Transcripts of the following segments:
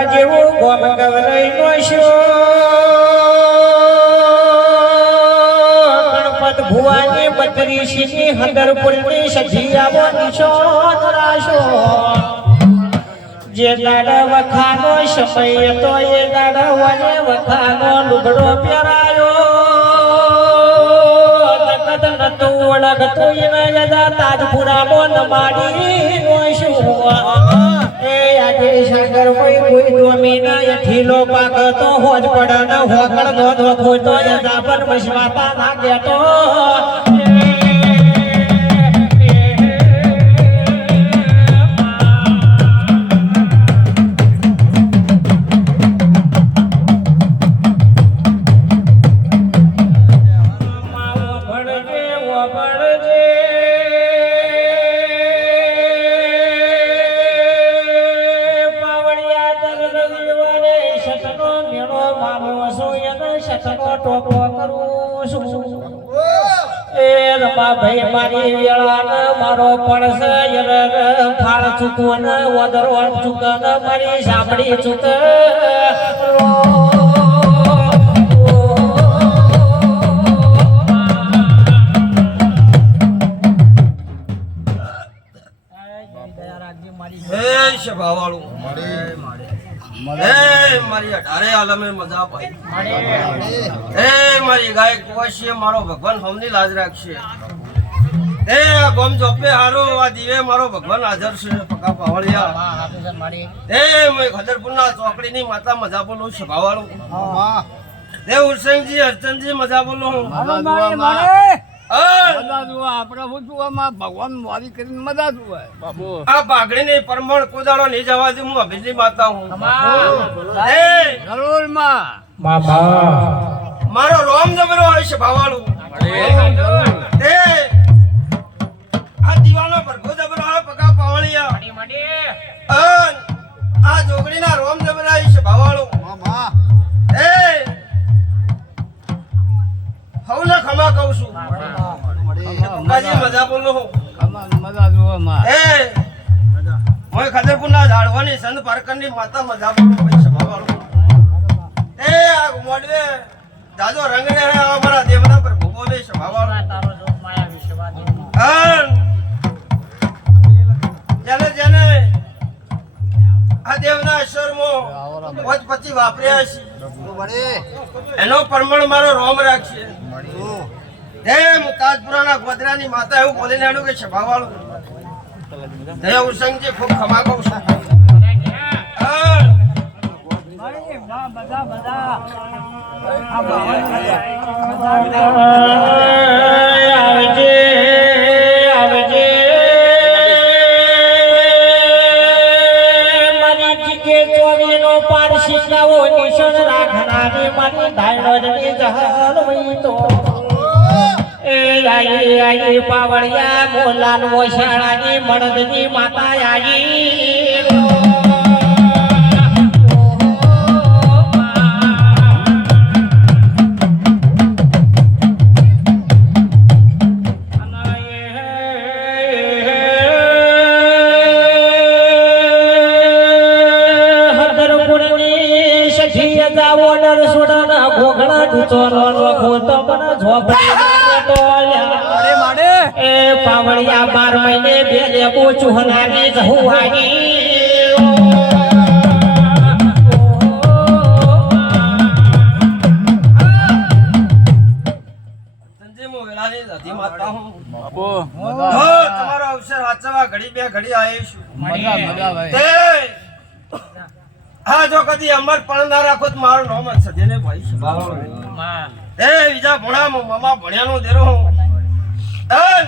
ગોધરા જેવું ગોમ ગવરાઈ નો શો ગણપત ભુવાની 32 ની હંદરપુરની સજી આવો નિશોન રાશો જે દાડા વખાનો સમય તો એ દાડા વને વખાનો લુગડો પહેરાયો જગત નતો ઓળખતો એના યદા તાજપુરામાં નમાડી નો શું એ આજે સાગર કોઈ ડોમીના ઠીલો પાક તો હોજ પડ ન હોકડ ગોધો ખોતો યદા પર વસવાતા ના ગેતો ભાઈ મારી વેળા મારો પડસ ફાળ ચૂકવન વદર ચૂકન મારી સાંભળી ચૂક મારી 18 આલમે મજા પાઈ મારી ગાય કુવાશી મારો ભગવાન હમની લાજ રાખશે ગોમ જોપે હારો આ દીવે મારો ભગવાન હાજર છે પકા પાવળિયા ખદરપુરના ચોકડીની માતા મજા બોલું સભાવાળું ઉરસંગજી અર્ચનજી મજા બોલું ભગવાન વારી કરીને મજા જુએ આ બાગડી ની પરમણ કોદાળો નહીં જવા દે હું અભિજી માતા હું મારો રોમ જબરો હોય છે ભાવાળું આ દીવાનો ભરગો જબરો આવે પકા પાવળિયા આ જોગડી ના રોમ જબરા છે ભાવાળું હવને ખમા કહું છું મજા બોલો મજા જુએ મોય ખદરપુરના ઝાડવાની સંત પારકરની માતા મજા બોલો ભાઈ આ મોડવે દાદો રંગ ને અમારા દેવના પર ભૂગો દે સભાવાળો તારો જોગ માયા વિશ્વાદી જેને જેને આ દેવના અસરમાં પોચ પછી વાપર્યા છે એનો પરમણ મારો રોમ રાખશે તાજપુરાના ગોધરાની માતા એવું બોલીને આડું કે સભાવાળું દયા ઉસંગજી ખૂબ ખમા કહું છું પાવળિયા મોલાલ મોશાળાની મળદની માતા આવી હદરપુરની સખી જાવો નર સુડન ઘોઘડા ડૂચોનો ખોતો પણ ઝોપડી પાવળિયા 12 મહિને બે લેબુ ચુહનાની જહુવાની તમારો અવસર વાંચવા ઘડી બે ઘડી આવીશું હા જો કદી અમર પણ ના રાખો તો મારું નામ જ સજેને ભાઈ બીજા ભણા મામા ભણ્યાનો દેરો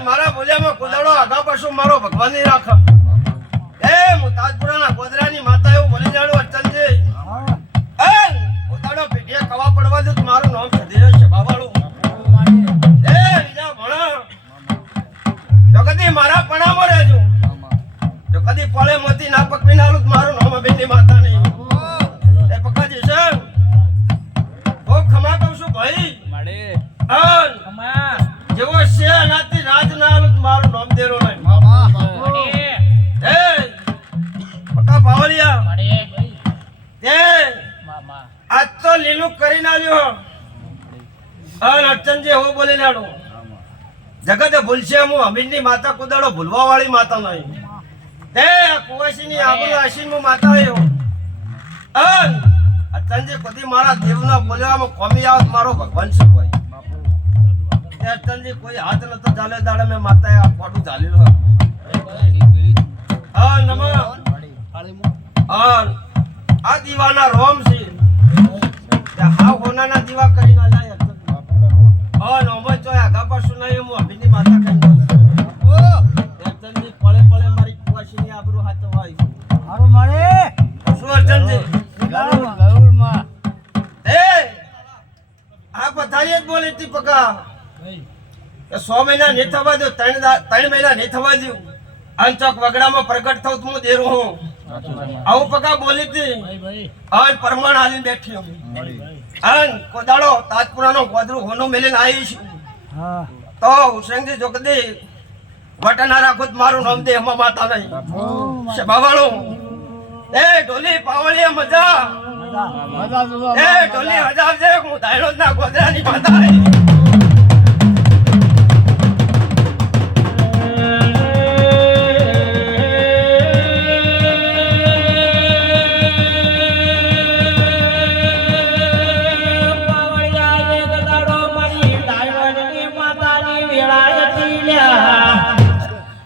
મારા બોલ્યામાં કોદાળો આગા પાછું મારો ભગવાન ની રાખ હું તાજપુરાના ગોધરાની માતા એવું બોલી જાણું અર્ચનજી કોદાળો પેટીએ કવા પડવા દે તો મારું નામ સધી છે બાબાળું બીજા ભણા જો કદી મારા પણામાં રહેજો જો કદી પળે મોતી ના પકવી નાલું મારું નામ બેની માતા નહીં એ પક્કાજી છે ખૂબ ખમા કહું છું ભાઈ જેવો છે નાથી રાજ ના મારું નામ દેરો નહીં પક્કા પાવલિયા એનું કરી નાખ્યો અને અર્ચનજી હું બોલી લાડો જગતે ભૂલશે હું અમીનની માતા કુદાડો ભૂલવા વાળી માતા નહીં તે કુવાસીની આબરૂ આશીન માતા આવ્યો અન અર્ચનજી કદી મારા દેવના બોલવામાં કોમી આવત મારો ભગવાન છે ભાઈ તે અર્ચનજી કોઈ હાથ નતો ચાલે દાડે મેં માતાએ આ ફોટું ચાલ્યું હા નમઃ આ દીવાના રોમ છે હા હોનાના દીવા કરી ના જાય હા નોમો તો આગા પાછું નહીં હું અભિની માતા કઈ દઉં અર્જનજી પળે પળે મારી કુવાસીની આબરૂ હાથ હોય હારું મારે શું અર્જનજી ગરુડ માં એ આ પથારી જ બોલી હતી પકા કે 100 મહિના નહીં થવા દો 3 મહિના નહીં થવા દઉં અંચક વગડામાં પ્રગટ થઉં હું દેરું હું આવું પકા બોલી હતી અને પરમાણ હાલીને બેઠી અન કોદાળો તાજપુરાનો ગોદરું હોનું મેલીને આવી છું હા તો હુસેનજી જોગદી વટના રાખું તો મારું નામ દે એમાં માતા નહીં છે બાવાળું એ ઢોલી પાવળીએ મજા મજા તો એ ઢોલી હજાર છે હું ધાયણો જ ના ગોદરાની માતા નહીં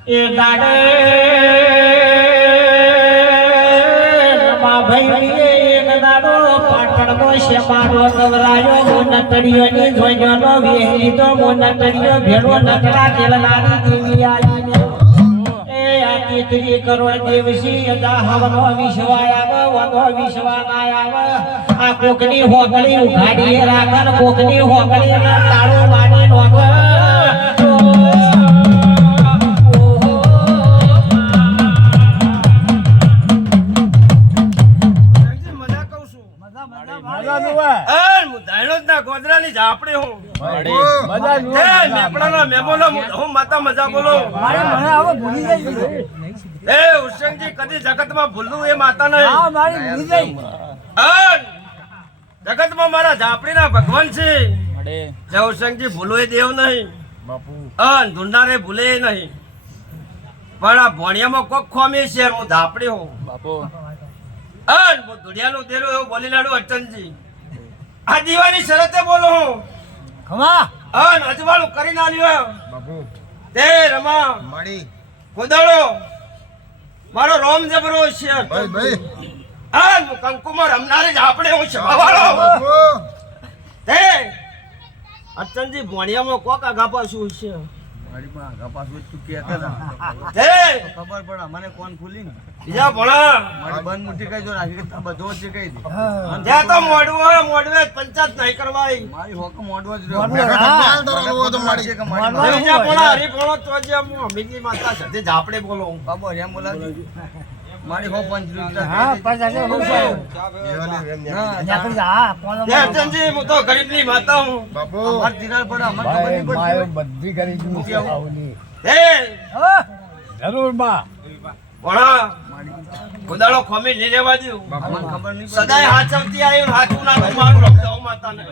એ ગાડે રમા ભાઈ એક દાડો પાટણનો શેમારો ગવરાયો નટડીઓની જોઈનો વેહી તો નટડીઓ ભેળો નટડા કેલનારી દેવી આવીને એ આ 3 કરોડ દેવસી અદા હવનો વિશ્વાય વનો વિશ્વાના આવે આ કોકની હોગળી ઉઘાડી રાખન કોકની હોગળી તાળો માની નોગો મજા જોવે હું ધાયણો જ ના ગોદરાની ઝાપડી હું મજા જોવે એ મેપડાના મેમોનો હું માતા મજા બોલો મારે મને હવે ભૂલી જાય એ હુસેનજી કદી જગતમાં ભૂલવું એ માતા નહીં હા મારી ભૂલી જાય અન જગતમાં મારા ઝાપડીના ભગવાન છે જે હુસેનજી ભૂલો એ દેવ નહીં અન ધૂંઢનારે ભૂલે એ નહીં પણ આ ભોણિયામાં કોક ખોમી છે હું ઝાપડી હું અન હું ધુડિયાનું દેરું એવું બોલી લાડું અર્ચનજી આ દીવાની શરતે બોલો હું ખમા અન અજવાળું કરી નાલ્યો તે રમા કોદાળો મારો રોમ જબરો છે અન હું કંકુમાં રમનારી જ આપણે હું શવાવાળો તે અર્ચનજી ભોણિયામાં કોક આગા પાછું છે તે ખબર પડે મને કોણ ખુલી ને બીજા ભણા મારી બંધ મુઠ્ઠી કઈ જો રાખી કે બધો જ કહી દે ત્યાં તો મોડવું હોય મોડવે પંચાયત નહીં કરવાય મારી હોક મોડવો જ બીજા ભણા હરીફોણો તો જે હું અમીની માતા સાથે જ આપણે બોલો બાબો એમ બોલાવજો મારી હો પંચ હા પાછા હું છે હા કોણ તે અર્ચનજી હું તો ગરીબની માતા હું અમાર તિરાડ પડે અમાર ખબર નહીં પડતી બધી કરી દીધી તે જરૂર માં ભણા કોદાળો ખોમી લઈ લેવા દઉં અમને ખબર નહીં સદાય હાચવતી આવ્યું હાચું ના તો મારું રખડાવ માતાને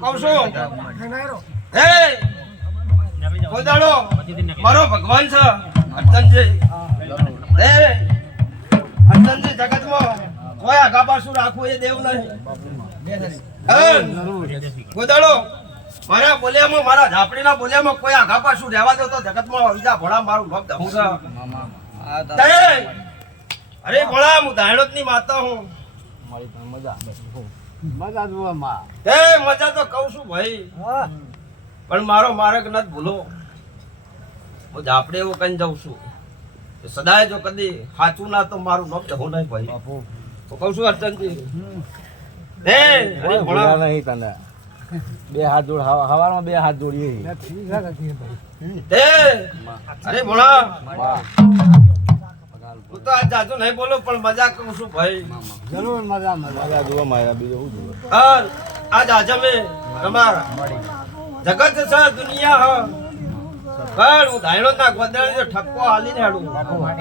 કહું છું હે કોદાળો મારો ભગવાન છે અર્ચનજી હે અર્ચનજી જગતમાં કોઈ આગા પાછું રાખવું એ દેવ નહીં કોદાળો મારા બોલ્યામાં મારા ઝાપડીના બોલ્યામાં કોઈ આગા પાછું રહેવા દો તો જગતમાં બીજા ભોળા મારું ભક્ત હું છું અરે ભોળા હું ધાયણોતની માતા હું મજા જોવે માં એ મજા તો કહું છું ભાઈ પણ મારો માર્ગ નથી ભૂલો હું ઝાપડે એવું કઈ જાઉં છું સદાય જો કદી સાચું ના તો મારું નામ જવું નહીં ભાઈ તો કહું છું અર્ચનજી હે અરે ભોળા નહીં તને બે હાથ જોડ હવારમાં બે હાથ જોડીએ હે અરે ભોળા હું તો આજ જાજુ નહીં બોલું પણ મજા કહું છું ભાઈ જરૂર મજા મજા જોવે મારા બીજું શું જોવે આજ આજમે તમારા જગત છે દુનિયા પણ હું ધાયણો ના ગોદરાની જો ઠપકો હાલીને હેડું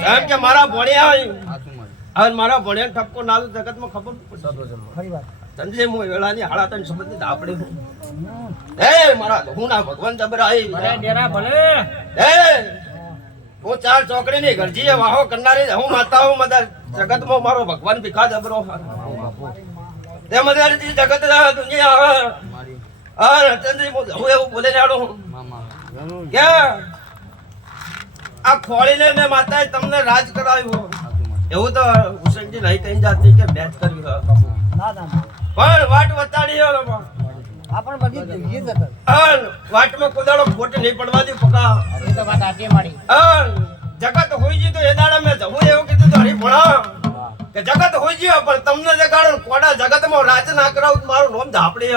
એમ કે મારા ભણ્યા હોય અને મારા ભણ્યા ઠપકો નાલું જગતમાં ખબર પડે ફરી વાત સંજય હું વેળાની હાડા તને સંબંધિત આપણે હું એ મારા હું ના ભગવાન જબરાઈ એ હું ચાર ચોકડીની ગરજીએ વાહો કરનારી હું માતા હું મદા જગતમાં મારો ભગવાન ભીખા જબરો તે મદારી જગત દુનિયા હા રતનજી હું એવું બોલે જાડો કે આ ખોળીને મેં માતાએ તમને રાજ કરાવ્યું એવું તો હુસેનજી નહીં કહી જાતી કે બેચ કરવી પણ વાટ વતાડી આપણ બધી જઈએ જ હતા. વાટમાં કોદાળો ખોટ નહીં પડવા દે પકા જગત હોઈ ગયું તો એ દાડા મેં જવું એવું કીધું તો હરી ભણા કે જગત હોઈ ગયું પણ તમને જે ગાડો કોડા જગતમાં રાજ ના કરાવું મારું નામ ધાપડી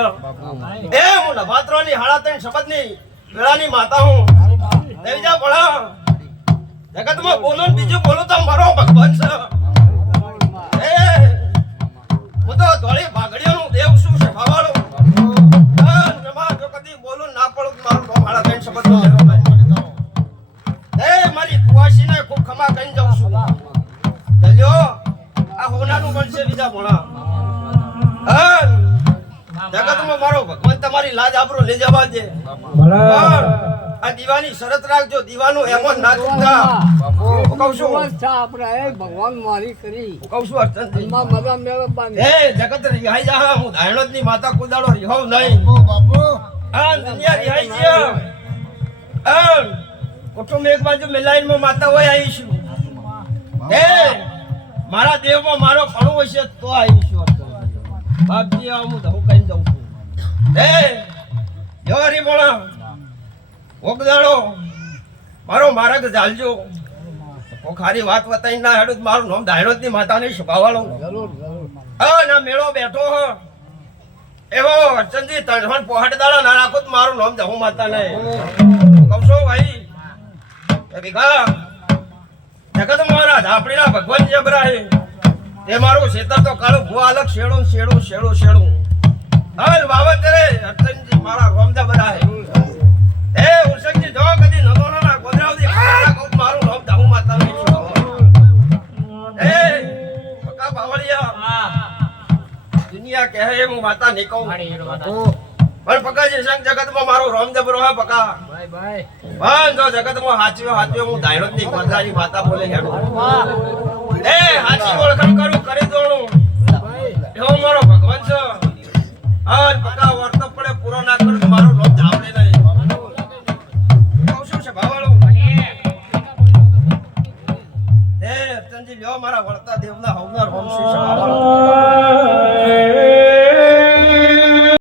એ હું નભાત્રોની હાડા ત્રણ શબ્દની વેળાની માતા હું દેવી જા ભણા જગતમાં બોલો ને બીજું બોલો તો મારો ભગવાન છે એ હું તો ધોળી ભાગડીઓનું દેવ શું છે ભાવાળો જો કદી બોલું ના પડું મારું નામ હાડા ત્રણ શબ્દનો એ મારી કુવાસીને ખૂબ ખમા કહીને જાઉં છું ચલ્યો આ હોનાનું બનશે બીજા ભણા જગતમાં મારો ભગવાન તમારી લાજ આબરૂ લઈ જવા દે આ દીવાની શરત રાખજો દીવાનું એમ જ ના ચૂકતા હું કહું છું ભગવાન મારી કરી હું કહું છું અર્ચનજી મજા મેળવવાની એ જગત રિહાઈ જા હું ધાયણો ની માતા કુદાડો રિહાવ નહીં આ દુનિયા રિહાઈ ગયા કુટુંબ એક બાજુ મિલાઈનમાં માતા હોય આવીશું એ મારા દેવમાં મારો ફણું હશે તો આવીશું બાપજી આ હું ધવું કહીને જાઉં છું એ જો હરી બોલા ઓગદાડો મારો માર્ગ ચાલજો ખારી વાત વતાઈ ના હેડું મારું નામ ધાયણો ની માતા ને સ્વભાવાળો ના મેળો બેઠો હ એવો અર્ચનજી તણહણ પોહાટ દાડા ના રાખો તો મારું નામ દહું માતા ને કહું છો ભાઈ એ ભીખા જગત મારા ધાપડીના ભગવાન જબરાય તે મારું શેતર તો કાળું ભૂ અલગ શેડું શેડું શેડું શેડું હાલ વાવત રે અર્ચનજી મારા રોમ જબરાય એ ઉસંગજી જો કદી નનો ના ગોદરાવદી મારું નામ દહું માતા ને એ પકા બાવળિયા દુનિયા કહે હું માતા નહીં કહું પણ પકાજી સંગ જગતમાં મારો રોમ જબરો હે પકા પણ જો જગતમાં હાચ્યો હું ધાયણો ની ગોદરાની માતા બોલે હેડો એ હાચી ઓળખાણ કરું કરી દોણું એવો મારો ભગવાન છે હાલ પકા વર્ત પડે પૂરો ના કરું તો મારો રોમ ધાવડે નહીં શું છે ભાવાળો એ અર્ચનજી લ્યો મારા વળતા દેવના હવના રોમ શ્રી છે ભાવાળો